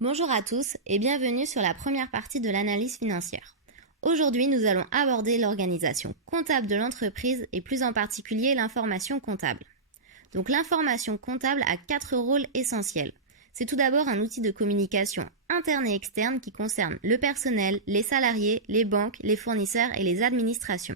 Bonjour à tous et bienvenue sur la première partie de l'analyse financière. Aujourd'hui, nous allons aborder l'organisation comptable de l'entreprise et plus en particulier l'information comptable. Donc l'information comptable a 4 rôles essentiels. C'est tout d'abord un outil de communication interne et externe qui concerne le personnel, les salariés, les banques, les fournisseurs et les administrations.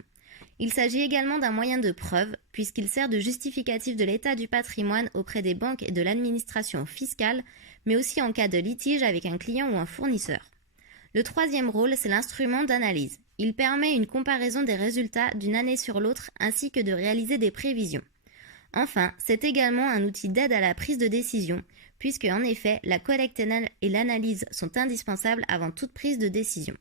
Il s'agit également d'un moyen de preuve, puisqu'il sert de justificatif de l'état du patrimoine auprès des banques et de l'administration fiscale, mais aussi en cas de litige avec un client ou un fournisseur. Le troisième rôle, c'est l'instrument d'analyse. Il permet une comparaison des résultats d'une année sur l'autre ainsi que de réaliser des prévisions. Enfin, c'est également un outil d'aide à la prise de décision, puisque en effet, la collecte et l'analyse sont indispensables avant toute prise de décision.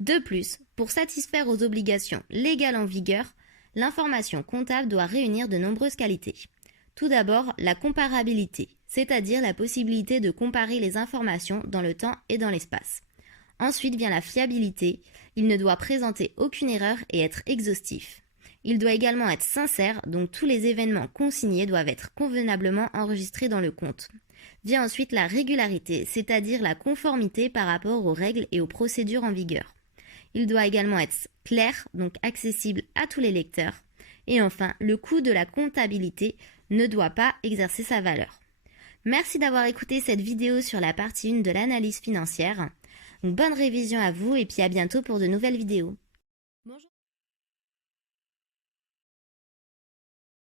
De plus, pour satisfaire aux obligations légales en vigueur, l'information comptable doit réunir de nombreuses qualités. Tout d'abord, la comparabilité, c'est-à-dire la possibilité de comparer les informations dans le temps et dans l'espace. Ensuite vient la fiabilité, il ne doit présenter aucune erreur et être exhaustif. Il doit également être sincère, donc tous les événements consignés doivent être convenablement enregistrés dans le compte. Vient ensuite la régularité, c'est-à-dire la conformité par rapport aux règles et aux procédures en vigueur. Il doit également être clair, donc accessible à tous les lecteurs. Et enfin, le coût de la comptabilité ne doit pas exercer sa valeur. Merci d'avoir écouté cette vidéo sur la partie 1 de l'analyse financière. Donc, bonne révision à vous et puis à bientôt pour de nouvelles vidéos.